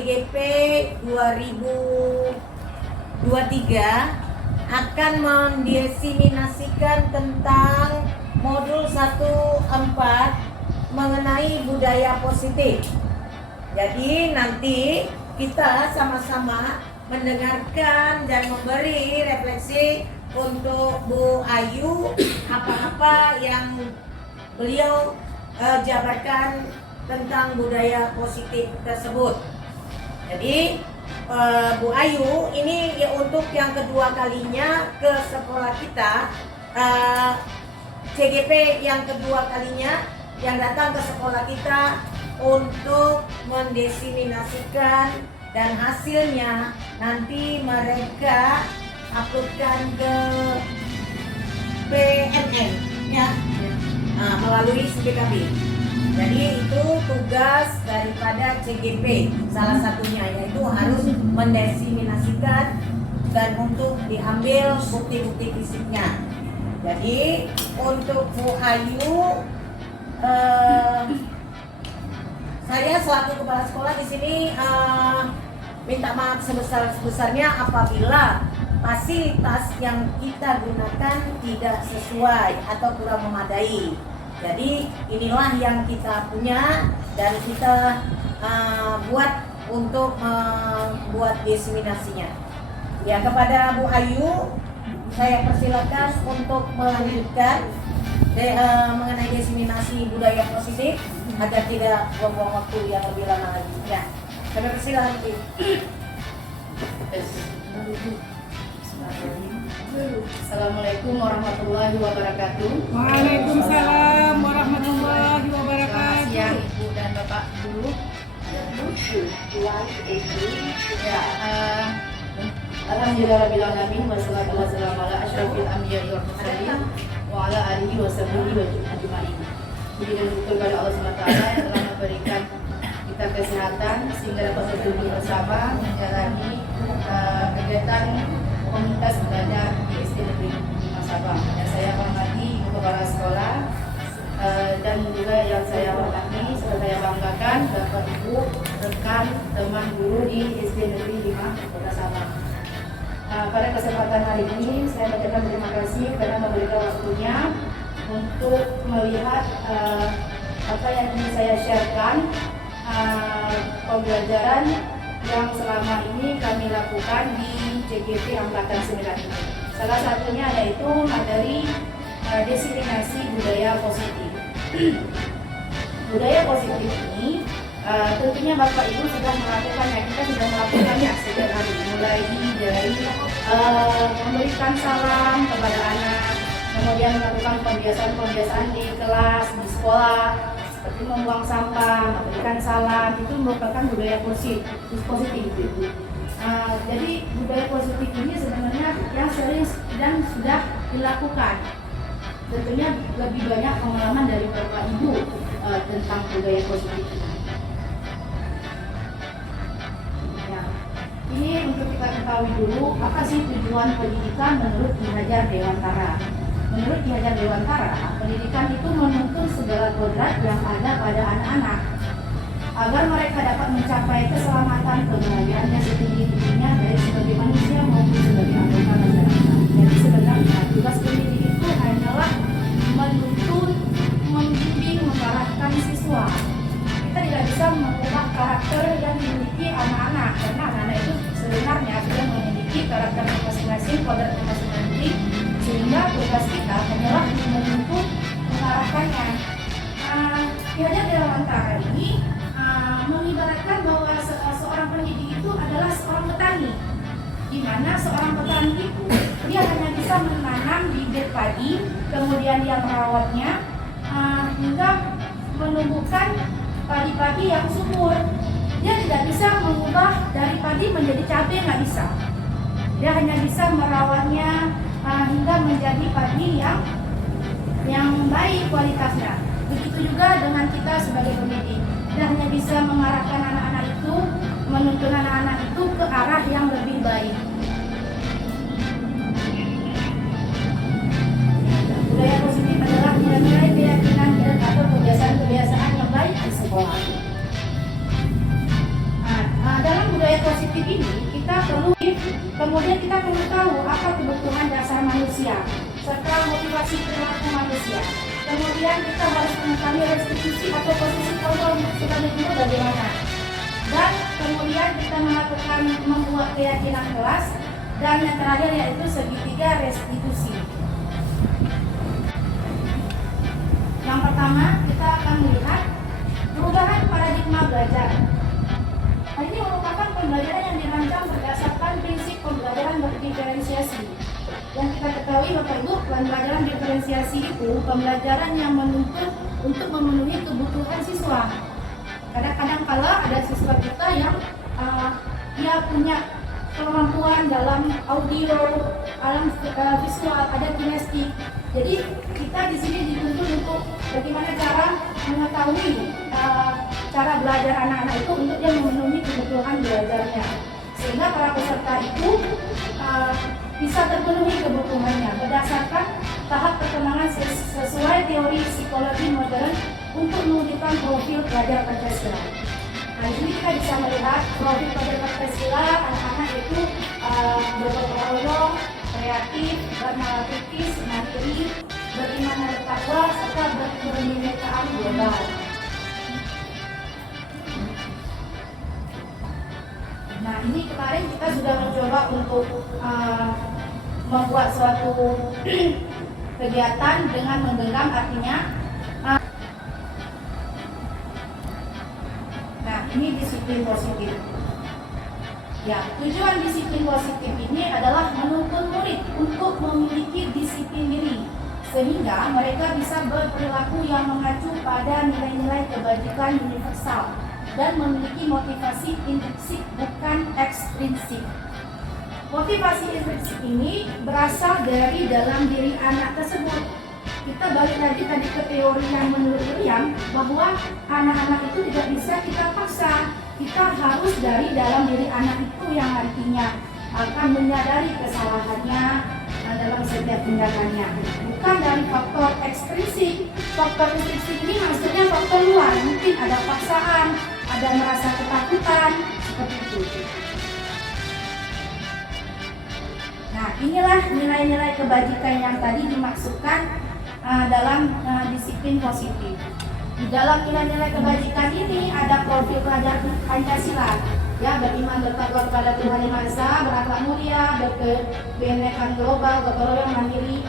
CGP 2023 akan mendesiminasikan tentang modul 1.4 mengenai budaya positif. Jadi nanti kita sama-sama mendengarkan dan memberi refleksi untuk Bu Ayu apa-apa yang beliau jabarkan tentang budaya positif tersebut. Jadi Bu Ayu ini ya untuk yang kedua kalinya ke sekolah kita, CGP yang kedua kalinya yang datang ke sekolah kita untuk mendesiminasikan, dan hasilnya nanti mereka uploadkan ke PNN ya, melalui CPKB. Jadi itu tugas daripada CGP, salah satunya yaitu harus mendesiminasikan dan untuk diambil bukti-bukti fisiknya. Jadi untuk Bu Ayu, saya selaku kepala sekolah di sini minta maaf sebesar-besarnya apabila fasilitas yang kita gunakan tidak sesuai atau kurang memadai. Jadi inilah yang kita punya dan kita buat untuk membuat diseminasinya. Ya, kepada Bu Ayu saya persilakan untuk melanjutkan mengenai diseminasi budaya positif agar tidak buang waktu yang lebih lama lagi. Ya, kami persilakan. Assalamualaikum warahmatullahi wabarakatuh. Waalaikumsalam warahmatullahi wabarakatuh. Siang Ibu dan Bapak Guru. Ya, alhamdulillahirabbil alamin wassalatu wassalamu ala asyrofil anbiya'i wal mursalin wa ala alihi washabbihi wa ajmain. Puji dan syukur kepada Allah SWT yang telah memberikan kita kesehatan sehingga dapat berdiri bersama menjalani kegiatan komunitas belajar di SD Negeri 5 Sabang. Yang saya hormati Ibu Kepala Sekolah dan juga yang saya hormati serta saya banggakan Bapak Ibu, rekan, teman guru di SD Negeri 5 Kota Sabang. Pada kesempatan hari ini saya mengucapkan terima kasih karena memberikan waktunya untuk melihat apa yang ingin saya sharekan, pembelajaran yang selama ini kami lakukan di CGP Angkatan 9 ini. Salah satunya yaitu materi desiminasi budaya positif. Budaya positif ini tentunya Bapak Ibu sudah melakukannya, kita sudah melakukannya sejak hari mulai dari memberikan salam kepada anak, kemudian melakukan pembiasaan-pembiasaan di kelas, di sekolah, seperti membuang sampah, memberikan salam, itu merupakan budaya positif. Jadi budaya positif ini sebenarnya yang sering dan sudah dilakukan. Tentunya lebih banyak pengalaman dari Bapak Ibu tentang budaya positif ini. Ya. Ini untuk kita ketahui dulu apa sih tujuan pendidikan menurut Ki Hajar Dewantara. Menurut Ki Hajar Dewantara, pendidikan itu menuntun segala kodrat yang ada pada anak-anak agar mereka dapat mencapai keselamatan kebahagiaannya setinggi-tingginya dari sebagai manusia maupun sebagai anggota masyarakat. Jadi sebenarnya tugas pendidik itu hanyalah menuntun, membimbing, mengarahkan siswa. Kita tidak bisa mengubah karakter yang dimiliki anak-anak karena anak-anak itu sebenarnya sudah memiliki karakter masing-masing, kodratnya masing-masing, sehingga tugas kita hanyalah menuntun, mengarahkannya. Ki Hajar Dewantara ini mengibaratkan bahwa seorang pendidik itu adalah seorang petani, di mana seorang petani itu dia hanya bisa menanam bibit padi, kemudian dia merawatnya hingga menumbuhkan padi-padi yang subur. Dia tidak bisa mengubah dari padi menjadi cabai, nggak bisa. Dia hanya bisa merawatnya hingga menjadi padi yang baik kualitasnya. Begitu juga dengan kita sebagai pendidik. Dia hanya bisa mengarahkan anak-anak itu, menuntun anak-anak itu ke arah yang lebih baik. Budaya positif adalah nilai-nilai keyakinan atau kebiasaan-kebiasaan yang baik di sekolah. Dalam Kemudian kita perlu tahu apa kebutuhan dasar manusia serta motivasi perilaku manusia. Kemudian kita harus mengetahui restitusi atau posisi kontrol sebagai guru bagaimana. Dan kemudian kita melakukan membuat keyakinan kelas. Dan yang terakhir yaitu segitiga restitusi. Yang pertama kita akan melihat perubahan paradigma belajar. Ini merupakan pembelajaran yang dirancang berdasarkan prinsip pembelajaran berdiferensiasi. Yang kita ketahui Bapak Ibu, pembelajaran diferensiasi itu pembelajaran yang menuntut untuk memenuhi kebutuhan siswa. Kadang-kadang kala ada siswa kita yang dia punya kemampuan dalam audio, dalam visual, ada kinestik. Jadi kita di sini dituntut untuk bagaimana cara mengetahui cara belajar anak-anak itu untuk dia memenuhi kebutuhan belajarnya, sehingga para peserta itu bisa terpenuhi kebutuhannya berdasarkan tahap perkembangan sesuai teori psikologi modern untuk mewujudkan profil pelajar Pancasila. Nah, di sini kita bisa melihat profil pelajar Pancasila anak-anak itu bergotong royong, kreatif, bernalar kritis, mandiri, beriman dan bertakwa, serta berkebinekaan global. Nah, ini kemarin kita sudah mencoba untuk membuat suatu kegiatan dengan menggenggam artinya. Nah, ini disiplin positif. Ya, tujuan disiplin positif ini adalah menuntun murid untuk memiliki disiplin diri, sehingga mereka bisa berperilaku yang mengacu pada nilai-nilai kebajikan universal dan memiliki motivasi intrinsik bukan ekstrinsik. Motivasi intrinsik ini berasal dari dalam diri anak tersebut. Kita balik lagi tadi ke teori yang menurut William, bahwa anak-anak itu tidak bisa kita paksa. Kita harus dari dalam diri anak itu yang artinya akan menyadari kesalahannya dalam setiap tindakannya, bukan dari faktor ekstrinsik. Faktor ekstrinsik ini maksudnya faktor luar, mungkin ada paksaan, ada merasa ketakutan, seperti itu. Nah, inilah nilai-nilai kebajikan yang tadi dimaksudkan dalam disiplin positif. Di dalam nilai-nilai kebajikan ini ada profil pelajar Pancasila, ya, beriman bertakwa kepada Tuhan Yang Maha Esa, berakhlak mulia, berkebinekaan global, gotong royong, mandiri.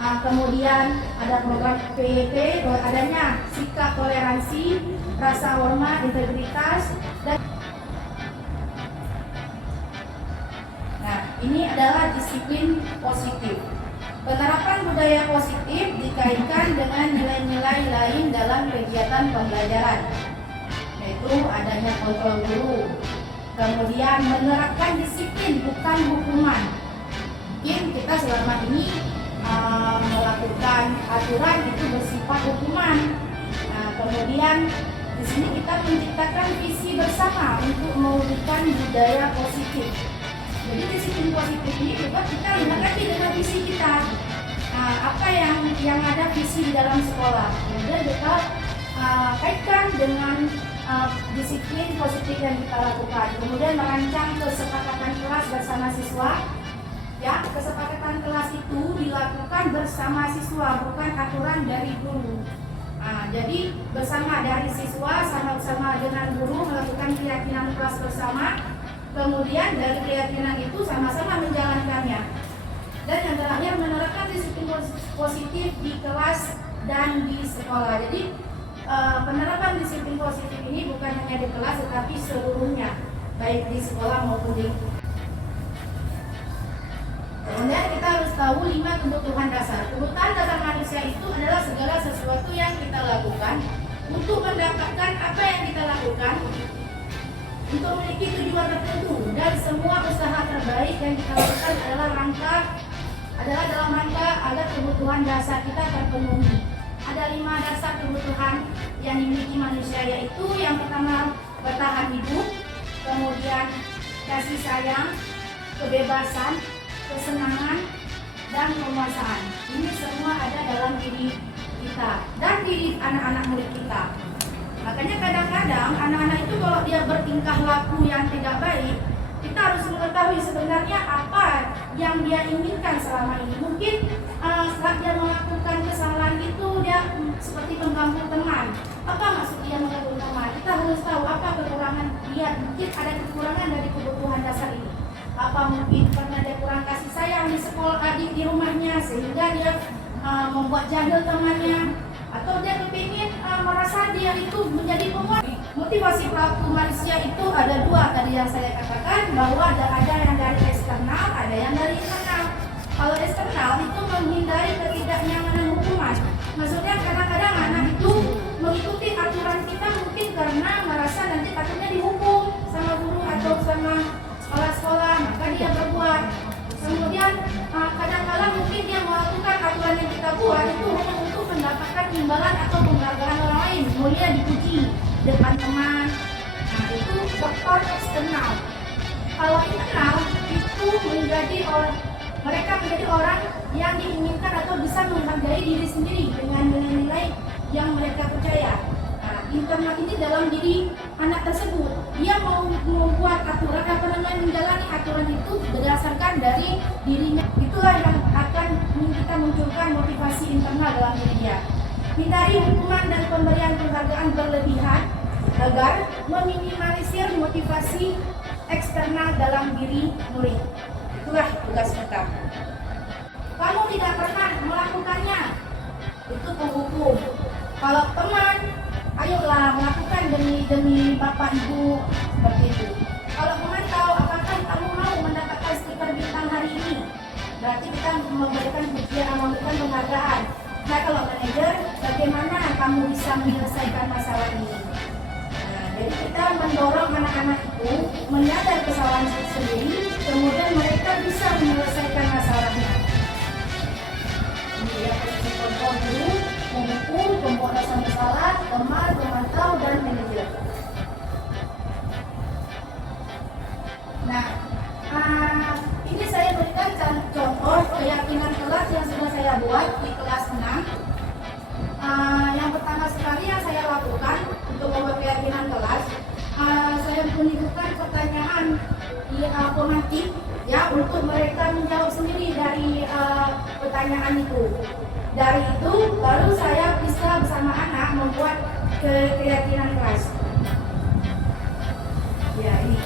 Kemudian ada program PEP, adanya sikap toleransi, rasa hormat, integritas, dan nah, ini adalah disiplin positif. Penerapan budaya positif dikaitkan dengan nilai-nilai lain dalam kegiatan pembelajaran, yaitu adanya kontrol guru, kemudian menerapkan disiplin bukan hukuman. Mungkin kita selama ini melakukan aturan itu bersifat hukuman. Nah, kemudian di sini kita menciptakan visi bersama untuk mewujudkan budaya positif. Jadi disiplin positif ini juga kita lihat lagi dengan visi kita. Nah, apa yang ada visi di dalam sekolah. Kemudian kita kaitkan dengan disiplin positif yang kita lakukan. Kemudian merancang kesepakatan kelas bersama siswa. Ya, kesepakatan kelas itu dilakukan bersama siswa, bukan aturan dari guru. Nah, jadi bersama dari siswa sama-sama dengan guru melakukan keyakinan kelas bersama. Kemudian dari keyakinan itu sama-sama menjalankannya. Dan yang terakhir menerapkan disiplin positif di kelas dan di sekolah. Jadi penerapan disiplin positif ini bukan hanya di kelas tetapi seluruhnya, baik di sekolah maupun di. Kemudian kita harus tahu 5 kebutuhan dasar. Kebutuhan dasar manusia itu adalah segala sesuatu yang kita lakukan untuk mendapatkan apa yang kita lakukan, untuk memiliki tujuan tertentu, dan semua usaha terbaik yang kita lakukan adalah dalam rangka agar kebutuhan dasar kita terpenuhi. Ada 5 dasar kebutuhan yang dimiliki manusia, yaitu yang pertama bertahan hidup, kemudian kasih sayang, kebebasan, kesenangan, dan penguasaan. Ini semua ada dalam diri kita dan diri anak-anak murid kita. Makanya kadang-kadang anak-anak itu kalau dia bertingkah laku yang tidak baik, kita harus mengetahui sebenarnya apa yang dia inginkan selama ini. Mungkin saat dia melakukan kesalahan itu dia seperti mengganggu teman. Apa maksud dia mengganggu teman? Kita harus tahu apa kekurangan dia. Mungkin ada kekurangan dari kebutuhan dasar ini. Apa mungkin karena dia kurang kasih sayang di sekolah, di rumahnya, sehingga dia membuat jahil temannya, atau dia kepingin merasa dia itu menjadi penguat. Motivasi pelaku manusia itu ada dua tadi yang saya katakan, bahwa ada yang dari eksternal, ada yang dari internal. Kalau eksternal itu menghindari ketidaknyamanan hukuman. Maksudnya kadang-kadang anak itu mengikuti aturan kita mungkin karena merasa nanti takutnya dihukum sama guru atau sama sekolah-sekolah, maka dia berbuat. Kemudian kadang-kadang mungkin dia melakukan aturan yang kita buat itu hanya untuk mendapatkan imbalan atau penghargaan orang lain, mulia dipuji depan teman. Nah, itu faktor eksternal. Kalau internal itu mereka menjadi orang yang diinginkan atau bisa menghargai diri sendiri dengan nilai-nilai yang mereka percaya. Nah, internal ini dalam diri anak tersebut, dia mau membuat aturan menjalani aturan itu berdasarkan dari dirinya. Itulah yang akan kita munculkan motivasi internal dalam diri dia. Hindari hukuman dan pemberian penghargaan berlebihan agar meminimalisir motivasi eksternal dalam diri murid. Itulah tugas kita. Kalau tidak pernah melakukannya, itu penghukum. Kalau teman, ayolah melakukan demi bapak ibu, seperti itu. Kalau memantau, apakah kamu mau mendapatkan stiker bintang hari ini? Berarti kita memberikan pujian, memberikan penghargaan. Nah, kalau manajer, bagaimana kamu bisa menyelesaikan masalah ini? Nah, jadi kita mendorong anak-anak itu menyadar kesalahan sendiri, kemudian mereka bisa menyelesaikan masalahnya. Ini ya, posisi kontrol dulu, menghukum, membuat rasa bersalah, teman, memantau, dan manajer. Nah, ini saya berikan contoh keyakinan kelas yang sudah saya buat di kelas 6. Yang pertama sekali yang saya lakukan untuk membuat keyakinan kelas, saya menunjukkan pertanyaan formatif ya untuk mereka menjawab sendiri dari pertanyaan itu. Dari itu baru saya bisa bersama anak membuat keyakinan kelas. Ya, ini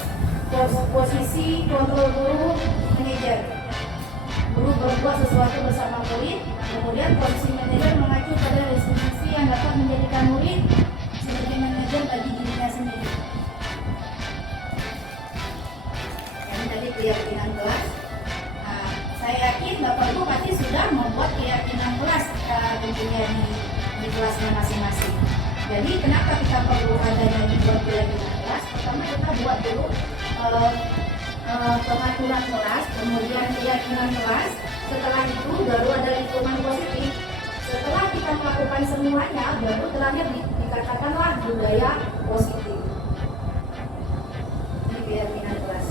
posisi kontrol guru manajer. Guru berbuat sesuatu bersama murid, kemudian posisi manajer mengacu pada restitusi yang dapat menjadikan murid sebagai manajer bagi dirinya sendiri. Yang tadi keyakinan kelas. Nah, saya yakin Bapak Ibu pasti sudah membuat keyakinan kelas tentunya di kelasnya masing-masing. Jadi kenapa kita perlu adanya dibuat keyakinan kelas? Pertama kita buat dulu pengaturan kelas, kemudian keyakinan kelas. Setelah itu baru ada lingkungan positif. Setelah kita melakukan semuanya, baru terakhir dikatakanlah budaya positif. Ini keyakinan kelas.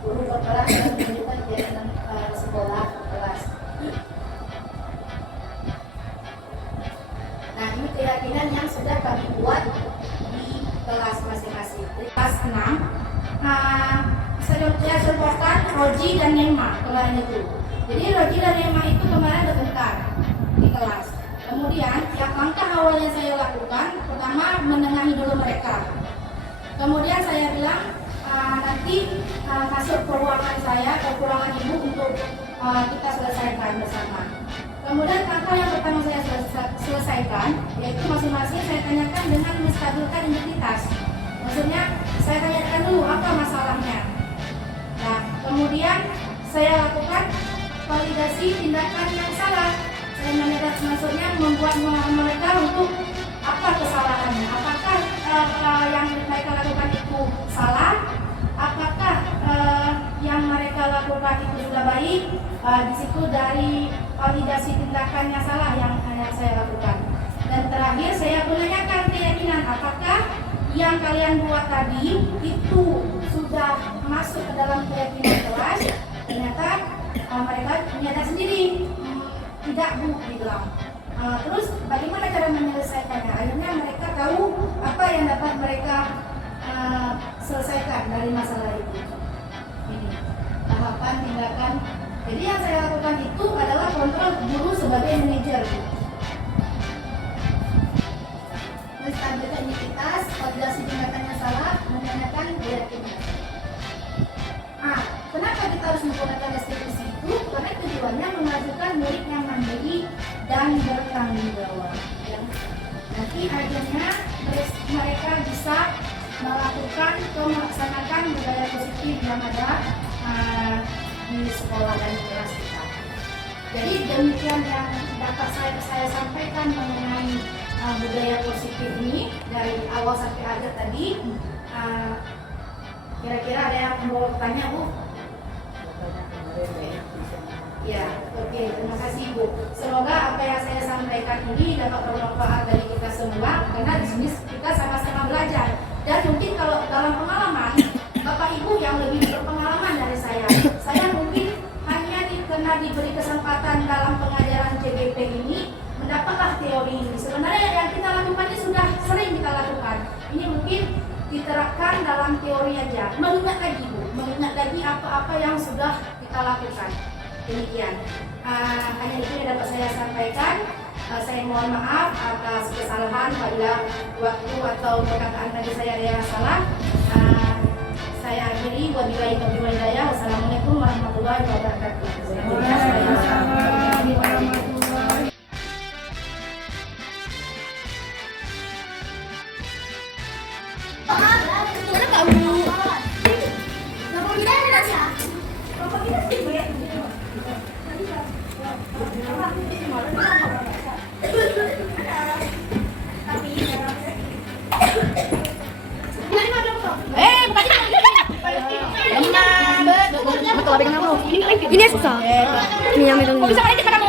Guru berkelas dan menunjukkan keyakinan sekolah kelas. Nah, ini keyakinan yang sudah kami buat di kelas masing-masing. Kelas 6. Saya sertakan Roji dan Nema kemarin itu. Jadi Roji dan Nema itu kemarin bertengkar di kelas. Kemudian yang langkah awalnya saya lakukan, pertama menengahi dulu mereka. Kemudian saya bilang nanti masuk ke ruangan saya, ke ruangan ibu untuk kita selesaikan bersama. Kemudian langkah yang pertama saya selesaikan, yaitu masing-masing saya tanyakan dengan menstabilkan identitas. Maksudnya saya tanyakan dulu apa masalahnya. Nah, kemudian saya lakukan validasi tindakan yang salah. Saya mendadak maksudnya membuat mereka untuk apa kesalahannya. Apakah yang mereka lakukan itu salah? Apakah yang mereka lakukan itu sudah baik? Di situ dari validasi tindakannya salah yang saya lakukan. Dan terakhir saya menanyakan keyakinan apakah yang kalian buat tadi itu sudah masuk ke dalam keyakinan kelas. Ternyata mereka menyadar sendiri tidak bu dibilang. Terus bagaimana cara menyelesaikannya? Akhirnya mereka tahu apa yang dapat mereka selesaikan dari masalah itu. Ini tahap melakukan tindakan. Jadi yang saya lakukan itu adalah kontrol guru sebagai manajer. Menstabilitas, validasi tindakannya salah, menanyakan keyakinan. Kenapa kita harus menggunakan deskripsi itu? Karena tujuannya memajukan murid yang mandiri dan bertanggung jawab. Ya. Nanti akhirnya mereka bisa melakukan atau melaksanakan budaya positif yang ada di sekolah dan di kelas kita. Jadi demikian yang dapat saya sampaikan mengenai budaya positif ini dari awal sampai akhir tadi. Kira-kira ada yang mau bertanya, Bu? Ya, oke. Terima kasih, Bu. Semoga apa yang saya sampaikan ini dapat bermanfaat dari kita semua, karena di sini kita sama-sama belajar. Dan mungkin kalau dalam pengalaman, Bapak Ibu yang lebih berpengalaman dari saya mungkin hanya karena diberi kesempatan dalam pengajaran CGP ini mendapatlah teori ini. Sebenarnya yang kita lakukan ini sudah sering kita lakukan. Ini mungkin diterapkan dalam teori aja. Mengingat lagi, Bu, mengingat lagi apa-apa yang sudah kita lakukan. Demikian. Hanya itu yang dapat saya sampaikan. Saya mohon maaf atas kesalahan apabila waktu atau perkataan tadi saya ada yang salah. Saya akhiri. Wabillahi taufiq wal hidayah. Wassalamualaikum warahmatullahi wabarakatuh. Ini yang susah. Ini yang megang. Bisa kali kita kamu.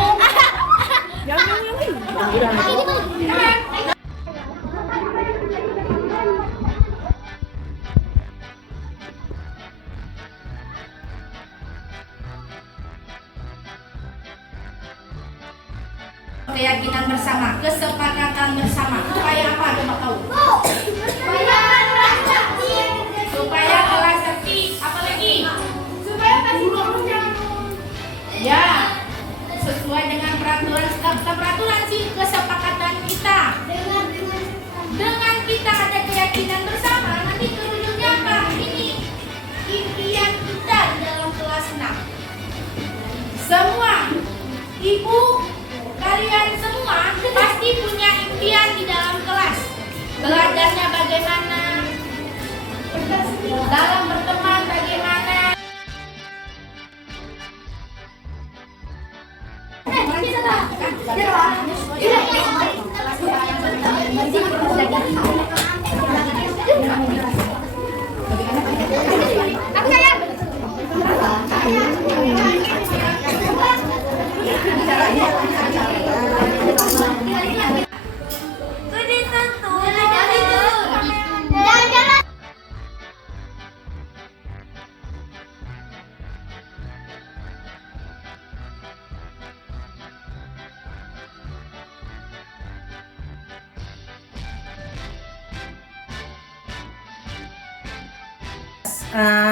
Keyakinan bersama, kesepakatan bersama. Supaya apa? Coba tahu. Supaya kelas sepi. Apa lagi? Supaya ya, sesuai dengan peraturan sih kesepakatan kita. Dengan kita ada keyakinan bersama, nanti ujungnya apa? Ini impian kita di dalam kelas 6. Semua ibu, kalian semua pasti punya impian di dalam kelas. Belajarnya bagaimana? Dalam berteman bagaimana?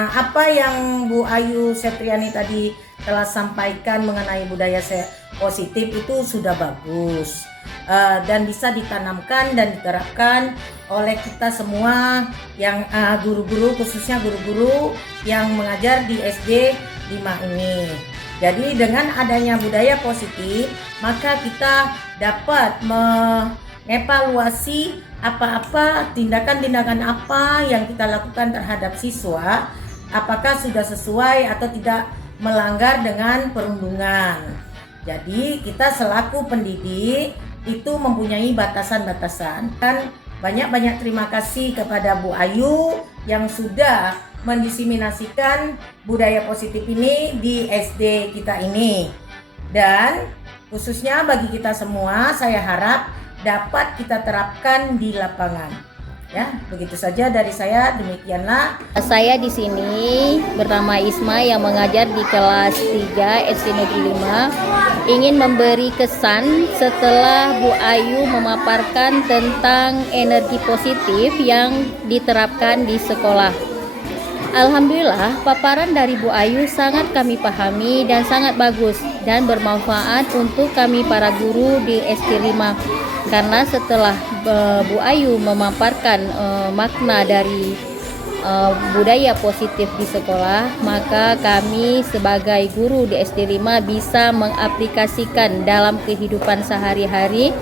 Apa yang Bu Ayu Septriani tadi telah sampaikan mengenai budaya positif itu sudah bagus dan bisa ditanamkan dan diterapkan oleh kita semua yang guru-guru, khususnya guru-guru yang mengajar di SD 5 ini. Jadi dengan adanya budaya positif, maka kita dapat mengevaluasi apa-apa tindakan-tindakan apa yang kita lakukan terhadap siswa, apakah sudah sesuai atau tidak melanggar dengan perundungan. Jadi kita selaku pendidik itu mempunyai batasan-batasan. Dan banyak-banyak terima kasih kepada Bu Ayu yang sudah mendiseminasikan budaya positif ini di SD kita ini. Dan khususnya bagi kita semua, saya harap dapat kita terapkan di lapangan. Ya, begitu saja dari saya. Demikianlah. Saya di sini bernama Isma yang mengajar di kelas 3 SD Negeri 5, ingin memberi kesan setelah Bu Ayu memaparkan tentang energi positif yang diterapkan di sekolah. Alhamdulillah, paparan dari Bu Ayu sangat kami pahami dan sangat bagus dan bermanfaat untuk kami para guru di SD 5. Karena setelah Bu Ayu memaparkan makna dari budaya positif di sekolah, maka kami sebagai guru di SD 5 bisa mengaplikasikan dalam kehidupan sehari-hari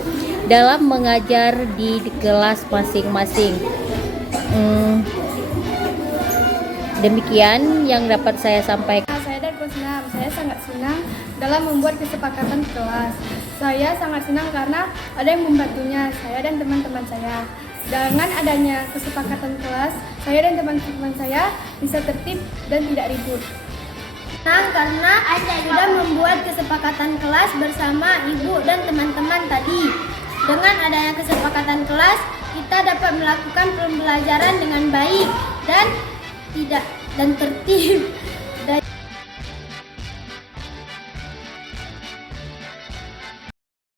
dalam mengajar di kelas masing-masing. Demikian yang dapat saya sampaikan. Saya dan Kusnam, saya sangat senang dalam membuat kesepakatan kelas. Saya sangat senang karena ada yang membantunya, saya dan teman-teman saya. Dengan adanya kesepakatan kelas, saya dan teman-teman saya bisa tertib dan tidak ribut. Senang karena sudah membuat kesepakatan kelas bersama ibu dan teman-teman tadi. Dengan adanya kesepakatan kelas, kita dapat melakukan pembelajaran dengan baik dan tertib.